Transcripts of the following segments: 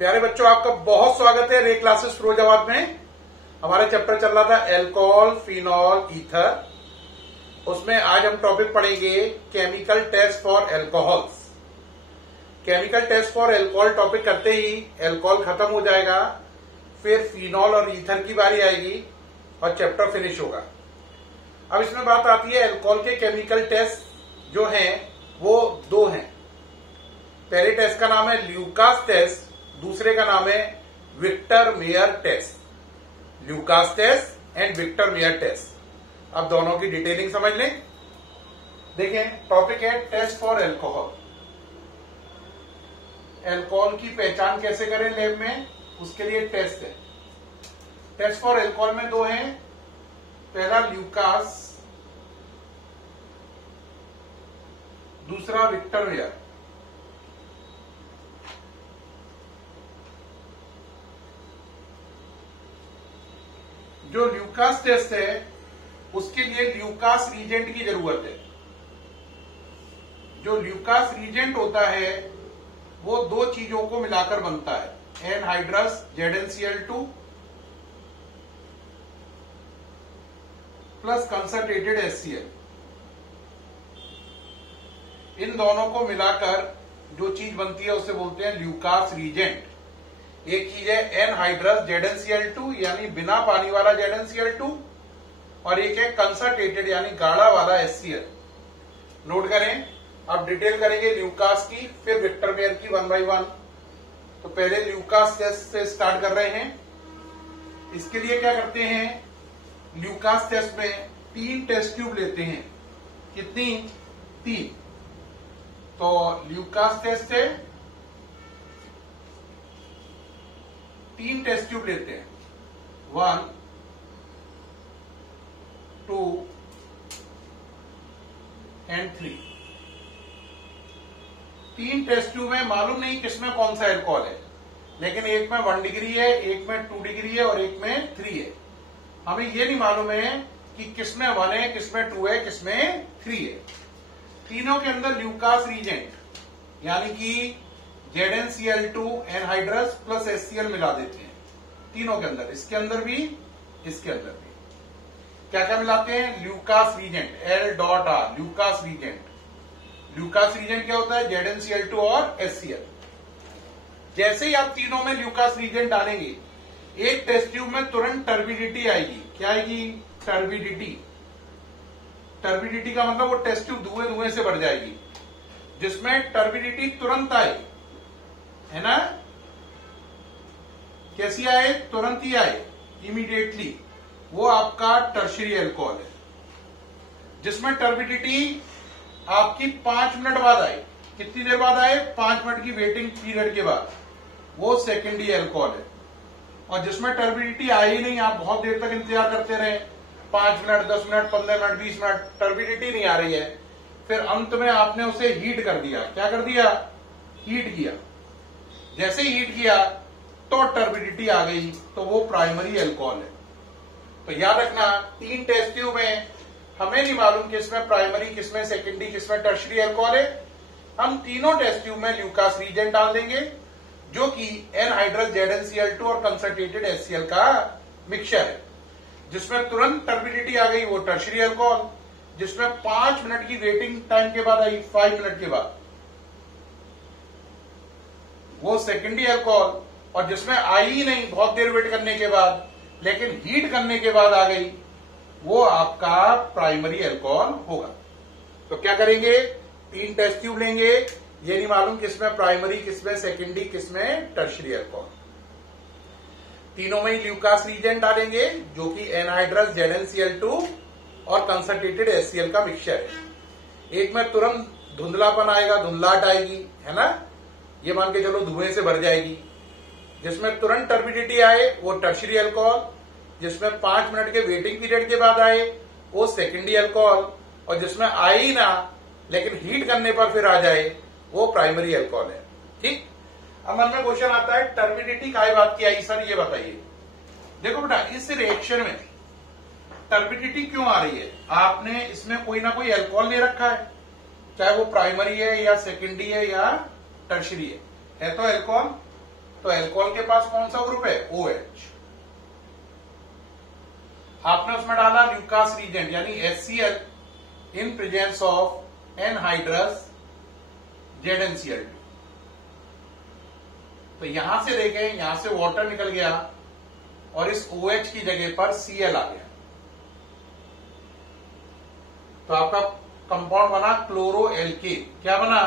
प्यारे बच्चों, आपका बहुत स्वागत है रे क्लासेस फिरोजाबाद में। हमारा चैप्टर चल रहा था एल्कोहल, फिनॉल, ईथर। उसमें आज हम टॉपिक पढ़ेंगे chemical test for alcohols. Chemical test for alcohol topic करते ही एल्कोहल खत्म हो जाएगा, फिर फिनॉल और ईथर की बारी आएगी और चैप्टर फिनिश होगा। अब इसमें बात आती है एल्कोहल के केमिकल टेस्ट जो हैं वो दो हैं। पहले टेस्ट का नाम है ल्यूकास टेस्ट, दूसरे का नाम है Victor Meyer test. Lucas test and Victor Meyer test. अब दोनों की डिटेलिंग समझ लें। देखें, टॉपिक है टेस्ट फॉर एल्कोहल। एल्कोहल की पहचान कैसे करें लैब में, उसके लिए टेस्ट है। टेस्ट फॉर एल्कोहल में दो हैं, पहला ल्यूकास, दूसरा विक्टर मेयर। जो ल्यूकास टेस्ट है उसके लिए ल्यूकास रीजेंट की जरूरत है। जो ल्यूकास रीजेंट होता है वो दो चीजों को मिलाकर बनता है, anhydrous ZnCl2 plus concentrated HCl। इन दोनों को मिलाकर जो चीज बनती है उसे बोलते हैं ल्यूकास रीजेंट। एक चीज है एनहाइड्रस ZnCl2 यानी बिना पानी वाला ZnCl2, और एक है कंसंट्रेटेड यानी गाढ़ा वाला HCl। नोट करें। अब डिटेल करेंगे ल्यूकास की, फिर विक्टर मेयर की 1 by 1। तो पहले ल्यूकास टेस्ट से स्टार्ट कर रहे हैं। इसके लिए क्या करते हैं, ल्यूकास टेस्ट में 3 टेस्ट ट्यूब लेते हैं। कितनी? 3। तो ल्यूकास टेस्ट है, 3 टेस्ट ट्यूब लेते हैं, 1, 2 एंड 3। 3 टेस्ट ट्यूब में मालूम नहीं किसमें कौन सा एल्कोहल है, लेकिन एक में 1 डिग्री है, एक में 2 डिग्री है और एक में 3 है। हमें ये नहीं मालूम है कि किसमें 1 है, किसमें 2 है, किसमें 3 है। तीनों के अंदर ल्यूकास रीजेंट यानी कि ZnCl2 एनहाइड्रस प्लस HCl मिला देते हैं तीनों के अंदर, इसके अंदर भी, इसके अंदर भी। क्या क्या मिलाते हैं? Lucas reagent, L.R, Lucas reagent. Lucas reagent क्या होता है? ZnCl2 और HCl। जैसे ही आप तीनों में ल्यूकास रीजेंट डालेंगे, एक टेस्ट ट्यूब में तुरंत टर्बिडिटी आएगी। क्या आएगी? टर्बिडिटी। टर्बिडिटी का मतलब वो टेस्ट ट्यूब धुएं धुएं से भर जाएगी। जिसमें टर्बिडिटी तुरंत आए, है ना? कैसी आए? तुरंत ही आए, इमीडिएटली, वो आपका टर्शियरी अल्कोहल है। जिसमें टर्बिडिटी आपकी 5 मिनट बाद आए। कितनी देर बाद आए? 5 मिनट की वेटिंग पीरियड के बाद, वो सेकेंडरी अल्कोहल है। और जिसमें टर्बिडिटी आई ही नहीं, आप बहुत देर तक इंतजार करते रहे, 5 minute, 10 minute, 15 minute, 20 minute, turbidity नहीं आ रही है, फिर अंत में आपने उसे हीट कर दिया। क्या कर दिया? हीट किया। जैसे ही हीट किया तो टर्बिडिटी आ गई, तो वो प्राइमरी अल्कोहल है। तो याद रखना, 3 टेस्ट ट्यूब में हमें नहीं मालूम किसमें प्राइमरी, किसमें सेकेंडरी, किसमें टर्शियरी अल्कोहल है। हम तीनों टेस्ट ट्यूब में ल्यूकास रीजेंट डाल देंगे, जो कि एनहाइड्रस ZnCl2 और कंसंट्रेटेड HCl का मिक्सचर है। जिसमें तुरंत टर्बिडिटी आ गई वो टर्शियरी अल्कोहल, जिसमें 5 मिनट की वेटिंग टाइम के बाद आई, 5 मिनट के बाद, वो सेकेंडरी अल्कोहल। और जिसमें आई ही नहीं, बहुत देर वेट करने के बाद, लेकिन हीट करने के बाद आ गई, वो आपका प्राइमरी अल्कोहल होगा। तो क्या करेंगे? 3 टेस्ट ट्यूब लेंगे, ये नहीं मालूम किसमें प्राइमरी, किसमें सेकेंडरी, किसमें टर्शियरी अल्कोहल। तीनों में ही ल्यूकास रीजेंट डालेंगे, जो कि एनहाइड्रस ZnCl2 और कंसंट्रेटेड HCl का मिक्सचर है। एक में तुरंत धुंधलापन आएगा, धुंधलाहट आएगी, है ना? ये मान के चलो धुएं से भर जाएगी। जिसमें तुरंत टर्बिडिटी आए वो टर्शियरी अल्कोहल, जिसमें 5 मिनट के वेटिंग पीरियड के बाद आए वो सेकेंडरी अल्कोहल, और जिसमें आए ही ना लेकिन हीट करने पर फिर आ जाए वो प्राइमरी अल्कोहल है। ठीक। अब मन में क्वेश्चन आता है, टर्बिडिटी काय बात की आई सर, ये बताइए। देखो बेटा, इस रिएक्शन में टर्बिडिटी क्यों आ रही है? आपने इसमें कोई ना कोई अल्कोहल ले रखा है, चाहे वो प्राइमरी है या सेकेंडरी है या टर्शियरी है तो अल्कोहल। तो एल्कोहल के पास कौन सा ग्रुप है? OH। आपने उसमें डाला ल्यूकास रीजेंट यानी HCl in presence of anhydrous ZnCl2। तो यहां से देखें, यहां से वाटर निकल गया और इस OH की जगह पर Cl आ गया, तो आपका कंपाउंड बना क्लोरोएल्केन। क्या बना?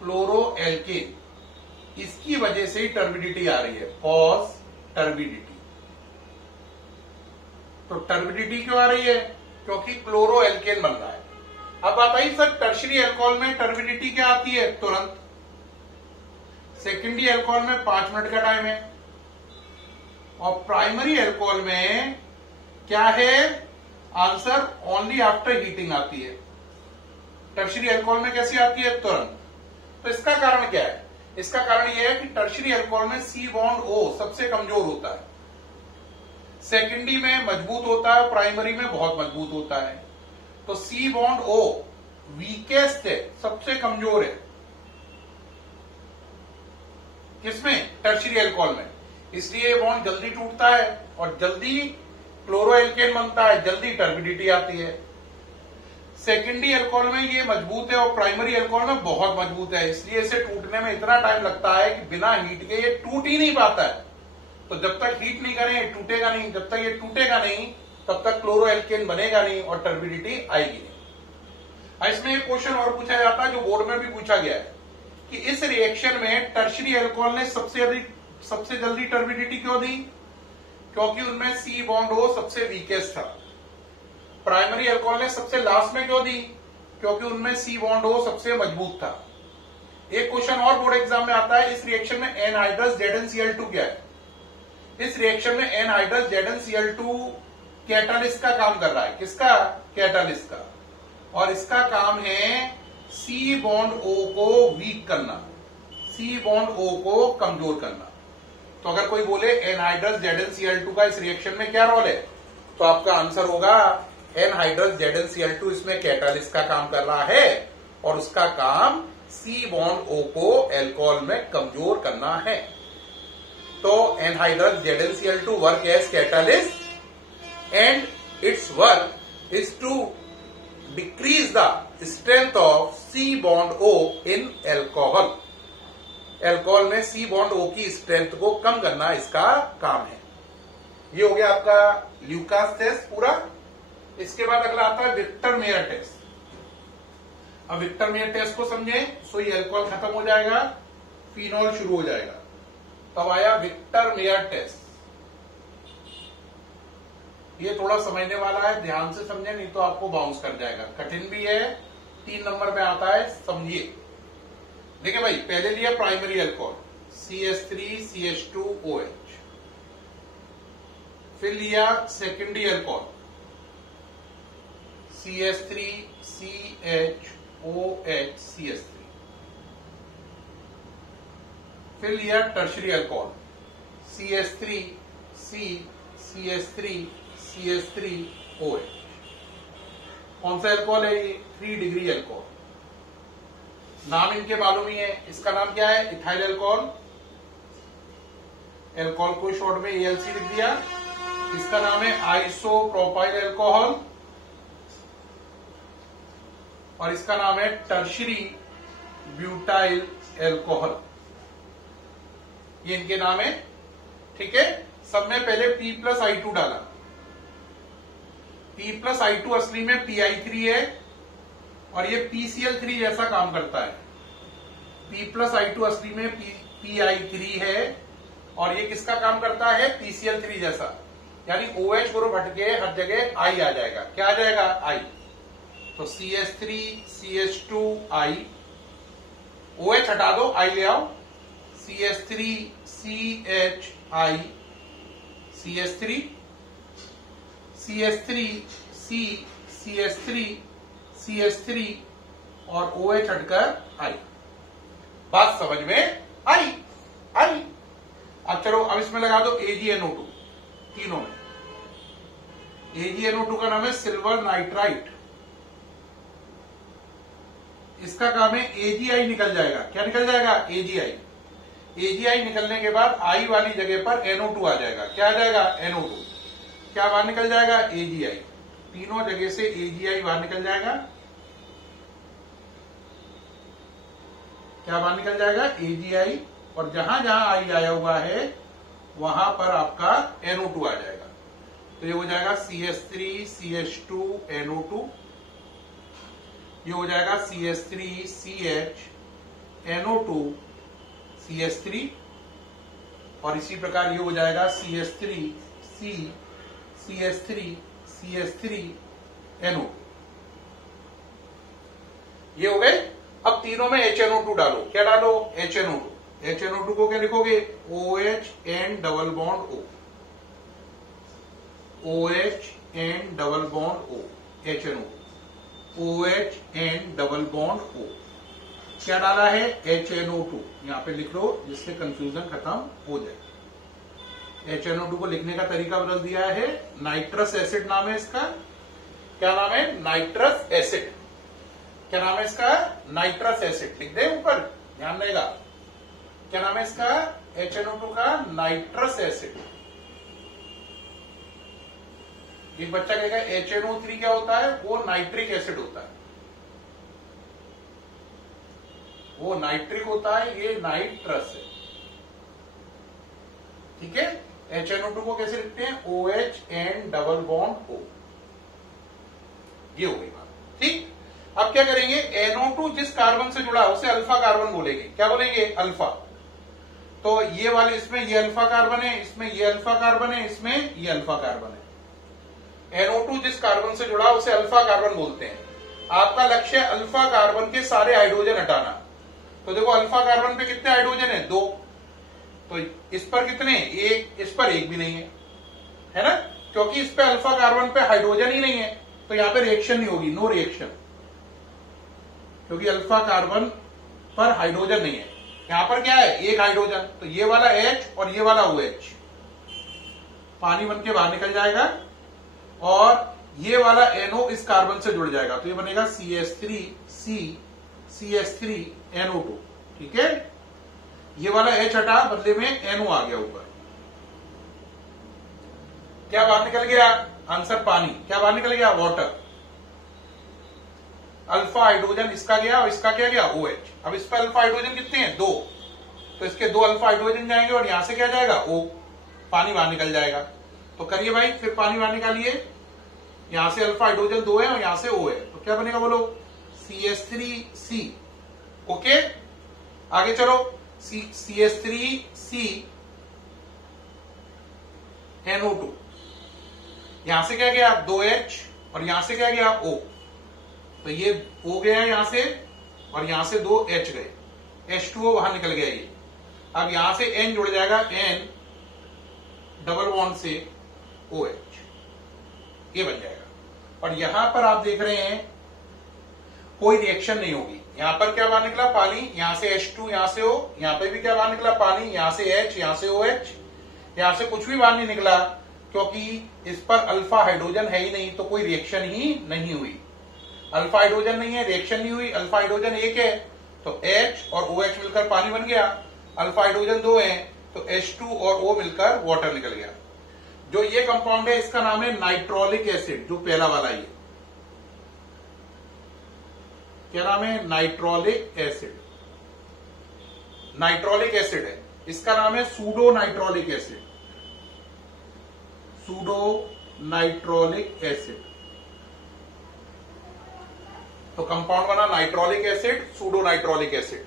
क्लोरोएल्केन। इसकी वजह से ही टर्बिडिटी आ रही है, कॉज टर्बिडिटी। तो टर्बिडिटी क्यों आ रही है? क्योंकि क्लोरोएल्केन बन रहा है। अब बताइए सर, टर्शरी अल्कोहल में टर्बिडिटी क्या आती है? तुरंत। सेकेंडरी अल्कोहल में 5 मिनट का टाइम है, और प्राइमरी अल्कोहल में क्या है? आंसर ओनली आफ्टर हीटिंग आती है। टर्शरी अल्कोहल में कैसी आती है? तुरंत। तो इसका कारण क्या है? इसका कारण यह है कि टर्शरी अल्कोहल में C बॉन्ड O सबसे कमजोर होता है, सेकेंडरी में मजबूत होता है, प्राइमरी में बहुत मजबूत होता है। तो C बॉन्ड O वीकेस्ट है, सबसे कमजोर है। किसमें? टर्शरी अल्कोहल में। इसलिए ये बॉन्ड जल्दी टूटता है और जल्दी क्लोरोएल्केन बनता है, जल्दी टर्बिडिटी आती है। सेकेंडरी अल्कोहल में ये मजबूत है और प्राइमरी अल्कोहल में बहुत मजबूत है, इसलिए इसे टूटने में इतना टाइम लगता है कि बिना हीट के ये टूट ही नहीं पाता है। तो जब तक हीट नहीं करें ये टूटेगा नहीं, जब तक ये टूटेगा नहीं तब तक क्लोरोएल्केन बनेगा नहीं और टर्बिडिटी आएगी नहीं। इसमें एक क्वेश्चन और पूछा जाता है जो बोर्ड में भी पूछा गया है कि इस रिएक्शन में टर्शरी अल्कोहल ने सबसे जल्दी टर्बिडिटी क्यों दी? क्योंकि उनमें C बॉन्ड O सबसे वीकेस्ट था। प्राइमरी अल्कोहल ने सबसे लास्ट में क्यों दी? क्योंकि उनमें C बॉन्ड O सबसे मजबूत था। एक क्वेश्चन और बोर्ड एग्जाम में आता है, इस रिएक्शन में एनहाइड्रस ZnCl2 क्या है? इस रिएक्शन में एनहाइड्रस ZnCl2 कैटालिस्ट का काम कर रहा है। किसका? कैटालिस्ट का। और इसका काम है C बॉन्ड O को वीक करना, C बॉन्ड O को कमजोर करना। तो अगर कोई बोले एनहाइड्रस ZnCl2 का इस रिएक्शन में क्या रोल है, तो आपका आंसर होगा एनहाइड्रस ZnCl2 इसमें कैटालिस्ट का काम कर रहा है और उसका काम C बॉन्ड O को अल्कोहल में कमजोर करना है। तो anhydrous ZnCl2 work as catalyst and its work is to decrease the strength of C bond O in alcohol. Alcohol में C बॉन्ड O की स्ट्रेंथ को कम करना इसका काम है। ये हो गया आपका ल्यूकास टेस्ट पूरा। इसके बाद अगला आता है विक्टर मेयर टेस्ट। अब विक्टर मेयर टेस्ट को समझें तो ये अल्कोहल खत्म हो जाएगा, फिनॉल शुरू हो जाएगा। तब आया विक्टर मेयर टेस्ट। ये थोड़ा समझने वाला है, ध्यान से समझे नहीं तो आपको बाउंस कर जाएगा, कठिन भी है। 3 नंबर में आता है, समझिए। देखिए भाई, पहले लिया प्राइमरी अल्कोहल CH3CH2OH, फिर लिया सेकेंडरी अल्कोहल CH3CHOHCH3, फिर लिया टर्शरी अल्कोहल CH3CCH3CH3OH। कौन सा अल्कोहल है ये? 3 डिग्री अल्कोहल। नाम इनके मालूम ही है, इसका नाम क्या है? Ethyl alcohol. अल्कोहल को शॉर्ट में ALC लिख दिया। इसका नाम है आइसोप्रोपाइल अल्कोहल और इसका नाम है टर्शरी ब्यूटाइल अल्कोहल। ये इनके नाम है, ठीक है। सब में पहले P+I2 डाला। P+I2 असली में PI3 है और ये PCl3 जैसा काम करता है। P+I2 असली में PI3 है और ये किसका काम करता है? PCl3 जैसा। यानी OH ग्रुप हटके हर जगह I आ जाएगा। क्या आ जाएगा? I। तो CH3CH2I, OH हटा दो, I ले आओ। CH3CHI, CH3, CH3CCH3, CH3 और OH हटकर I। बात समझ में आई? अब चलो, अब इसमें लगा दो AgNO2 तीनों में। AgNO2 का नाम है सिल्वर नाइट्राइट। इसका काम है AgI निकल जाएगा। क्या निकल जाएगा? AgI। AgI निकलने के बाद I वाली जगह पर NO2 आ जाएगा। क्या आ जाएगा? NO2। क्या बाहर निकल जाएगा? AgI। तीनों जगह से AgI बाहर निकल जाएगा। क्या बाहर निकल जाएगा? AgI। और जहां जहां I आया हुआ है वहां पर आपका NO2 आ जाएगा। तो ये हो जाएगा CH3 CH2 NO2, ये हो जाएगा CH3 CH NO2 CH3, और इसी प्रकार ये हो जाएगा CH3 C CH3 CH3 NO2। ये हो गए। अब तीनों में HNO2 डालो। क्या डालो? HNO2। HNO2 को क्या लिखोगे? OH and double bond O, OH and double bond O, HNO2, OH and double bond O। क्या डाला है? HNO2। यहां पे लिख लो जिससे कंफ्यूजन खत्म हो जाए। HNO2 को लिखने का तरीका बदल दिया है, नाइट्रस एसिड नाम है इसका। क्या नाम है? Nitrous acid. क्या नाम है इसका? Nitrous acid. लिख दे ऊपर, ध्यान रहेगा। क्या नाम है इसका? HNO2 का नाइट्रस एसिड। एक बच्चा कहेगा HNO3 क्या होता है? वो नाइट्रिक एसिड होता है, वो नाइट्रिक होता है, ये नाइट्रस है। ठीक है। HNO2 को कैसे लिखते हैं? OH and double bond O। ये हो गई बात। ठीक। अब क्या करेंगे? NO2 जिस कार्बन से जुड़ा उसे अल्फा कार्बन बोलेंगे। क्या बोलेंगे? अल्फा। तो ये वाले, इसमें ये अल्फा कार्बन है, इसमें ये अल्फा कार्बन है, इसमें ये अल्फा कार्बन है। NO2 जिस कार्बन से जुड़ा उसे अल्फा कार्बन बोलते हैं। आपका लक्ष्य है अल्फा कार्बन के सारे हाइड्रोजन हटाना। तो देखो अल्फा कार्बन पे कितने हाइड्रोजन है? 2। तो इस पर कितने? 1। इस पर 1 भी नहीं है ना, क्योंकि इस पे अल्फा कार्बन पे हाइड्रोजन ही नहीं है। तो यहां पे रिएक्शन नहीं होगी, नो रिएक्शन, क्योंकि अल्फा कार्बन पर हाइड्रोजन नहीं है। यहां पर क्या है? 1 हाइड्रोजन। तो ये वाला H और ये वाला OH पानी बन के बाहर निकल जाएगा, और ये वाला NO इस कार्बन से जुड़ जाएगा। तो ये बनेगा CH3 C CH3 NO2। ठीक है। ये वाला H हटा, बदले में NO आ गया ऊपर। क्या बाहर निकल गया? आंसर पानी। क्या बाहर निकल गया? वाटर। अल्फा हाइड्रोजन इसका गया और इसका क्या गया? OH। अब इस पर अल्फा हाइड्रोजन कितने हैं? 2। तो इसके 2 अल्फा हाइड्रोजन जाएंगे और यहां से क्या जाएगा? O। पानी बाहर निकल जाएगा। तो करिए भाई, फिर पानी बाहर निकालिए। यहां से अल्फा हाइड्रोजन 2 है और यहां से O है, तो क्या बनेगा बोलो? CH3C। ओके, आगे चलो। CH3C NO2। यहां से क्या गया? 2H, और यहां से क्या गया? O। तो ये O गया यहां से, और यहां से 2H गए, H2O बाहर निकल गया ये। अब यहां से N जुड़ जाएगा, N डबल बॉन्ड से OH, ये बन जाएगा। और यहां पर आप देख रहे हैं कोई रिएक्शन नहीं होगी। यहां पर क्या बाहर निकला? पानी। यहां से H2, यहां से O। यहां पे भी क्या बाहर निकला? पानी। यहां से H, यहां से OH। यहां से कुछ भी बाहर नहीं निकला, क्योंकि इस पर अल्फा हाइड्रोजन है ही नहीं, तो कोई रिएक्शन ही नहीं हुई। अल्फा हाइड्रोजन नहीं है, रिएक्शन नहीं हुई। अल्फा हाइड्रोजन 1 है, तो H और OH मिलकर पानी बन गया। अल्फा हाइड्रोजन 2 है, तो H2 और O मिलकर वाटर निकल गया। जो ये कंपाउंड है इसका नाम है नाइट्रोलिक एसिड, जो पहला वाला ये। क्या नाम है? Nitrolic acid. नाइट्रोलिक एसिड है, इसका नाम है pseudo nitrolic acid. Pseudo nitrolic acid. तो कंपाउंड बना nitrolic acid, pseudo nitrolic acid.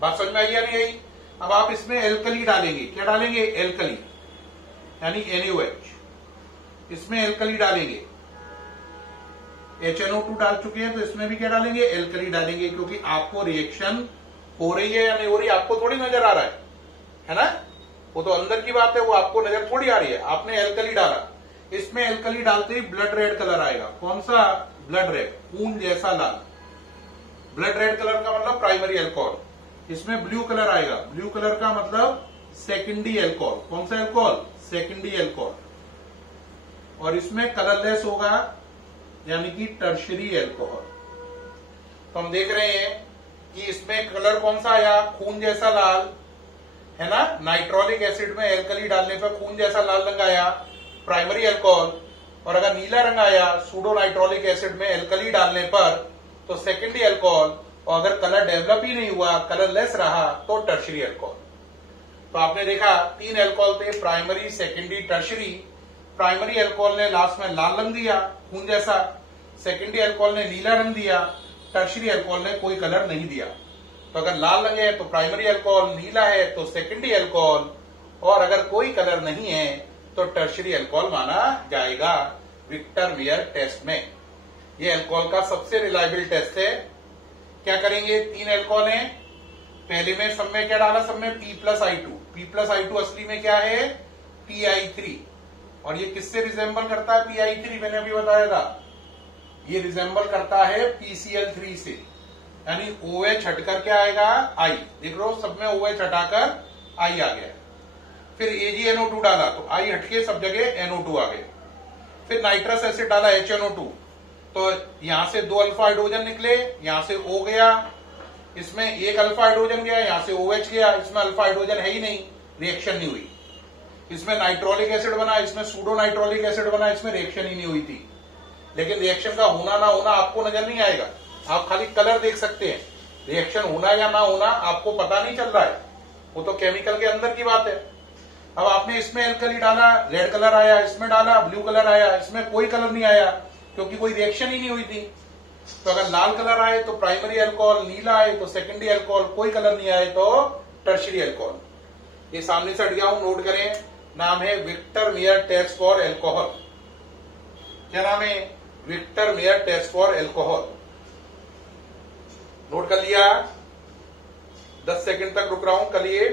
बात समझ में आई या नहीं आई? अब आप इसमें एल्कली डालेंगे। क्या डालेंगे? एल्कली, यानी NaOH। इसमें एल्कली डालेंगे। HNO2 डाल चुके हैं, तो इसमें भी क्या डालेंगे? एल्कली डालेंगे, क्योंकि आपको रिएक्शन हो रही है या नहीं हो रही आपको थोड़ी नजर आ रहा है ना? वो तो अंदर की बात है, वो आपको नजर थोड़ी आ रही है। आपने एल्कली डाला, इसमें एल्कली डालते ही ब्लड रेड कलर आएगा। कौन सा? ब्लड रेड, खून जैसा लाल। ब्लड रेड कलर का मतलब प्राइमरी अल्कोहल। इसमें ब्लू कलर आएगा, ब्लू कलर का मतलब सेकेंडरी अल्कोहल। कौन सा अल्कोहल? Secondary alcohol. और इसमें कलरलेस होगा, यानी कि टर्शरी अल्कोहल। तो हम देख रहे हैं कि इसमें कलर कौन सा आया? खून जैसा लाल, है ना, नाइट्रोलिक एसिड में एल्कली डालने पर खून जैसा लाल रंग आया, प्राइमरी अल्कोहल, और अगर नीला रंग आया सूडो नाइट्रोलिक एसिड में एल्कली डालने पर तो सेकेंडरी अल्कोहल, और अगर कलर डेवलप ही नहीं हुआ, कलर लेस रहा तो टर्शरी अल्कोहल। तो आपने देखा 3 अल्कोहल थे, primary, secondary, tertiary. Primary alcohol ने लास्ट में लाल रंग दिया खून जैसा, सेकेंडरी अल्कोहल ने नीला रंग दिया, टर्शरी अल्कोहल ने कोई कलर नहीं दिया। तो अगर लाल रंग है तो प्राइमरी अल्कोहल, नीला है तो सेकेंडरी अल्कोहल, और अगर कोई कलर नहीं है तो टर्शरी अल्कोहल माना जाएगा विक्टर मेयर टेस्ट में। ये अल्कोहल का सबसे रिलायबल टेस्ट है। क्या करेंगे, 3 अल्कोहल है, पहले में सब में क्या डाला, सब में P+I2। P+I2 असली में क्या है, PI3, और ये किससे रिजेंबल करता है PI3, मैंने अभी बताया था, ये रिजेंबल करता है PCl3 से, यानी OH हटकर क्या आएगा, I। देख लो सब में OH हटाकर I आ गया। फिर AgNO2 डाला तो I हटके सब जगह NO2 आ गया। फिर नाइट्रस एसिड डाला HNO2, तो यहां से 2 अल्फा हाइड्रोजन निकले, यहां से O गया, इसमें 1 अल्फा हाइड्रोजन गया, यहां से OH गया, इसमें अल्फा हाइड्रोजन है ही नहीं, रिएक्शन नहीं हुई। इसमें नाइट्रोलिक एसिड बना, इसमें सूडो नाइट्रोलिक एसिड बना, इसमें रिएक्शन ही नहीं हुई थी। लेकिन रिएक्शन का होना ना होना आपको नजर नहीं आएगा, आप खाली कलर देख सकते हैं, रिएक्शन होना या ना होना आपको पता नहीं चल रहा है, वो तो केमिकल के अंदर की बात है। अब आपने इसमें एल्कली डाला, रेड कलर आया, इसमें डाला ब्लू कलर आया, इसमें कोई कलर नहीं आया क्योंकि कोई रिएक्शन ही नहीं हुई थी। तो अगर लाल कलर आए तो प्राइमरी अल्कोहल, नीला आए तो सेकेंडरी अल्कोहल, कोई कलर नहीं आए तो टर्शरी अल्कोहल। ये सामने से हट गया हूं, नोट करें, नाम है Victor Meyer test for alcohol. क्या नाम है, Victor Meyer test for alcohol. Note कर लिया, 10 सेकंड तक रुक रहा हूं, करिए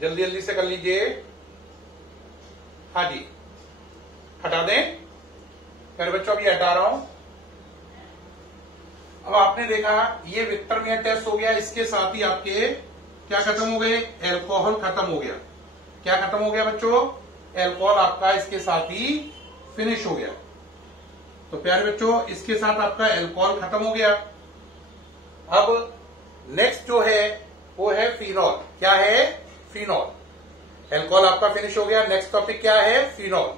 जल्दी जल्दी से कर लीजिए। हाँ जी, हटा दें मेरे बच्चों, अभी हटा रहा हूं। अब आपने देखा ये विक्टर मेयर टेस्ट हो गया, इसके साथ ही आपके क्या खत्म हो गए, एल्कोहल खत्म हो गया। क्या खत्म हो गया बच्चों, एल्कोहल आपका इसके साथ ही फिनिश हो गया। तो प्यारे बच्चों, इसके साथ आपका एल्कोहल खत्म हो गया। अब नेक्स्ट जो है वो है फिनॉल। क्या है, फिनॉल। एल्कोहल आपका फिनिश हो गया, नेक्स्ट टॉपिक क्या है, फिनॉल,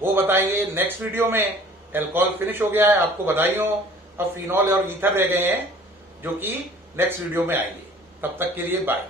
वो बताएंगे नेक्स्ट वीडियो में। एल्कोहल फिनिश हो गया है, आपको बधाई हो। अब फिनॉल और ईथर रह गए हैं जो कि नेक्स्ट वीडियो में आएंगे। तब तक के लिए बाय।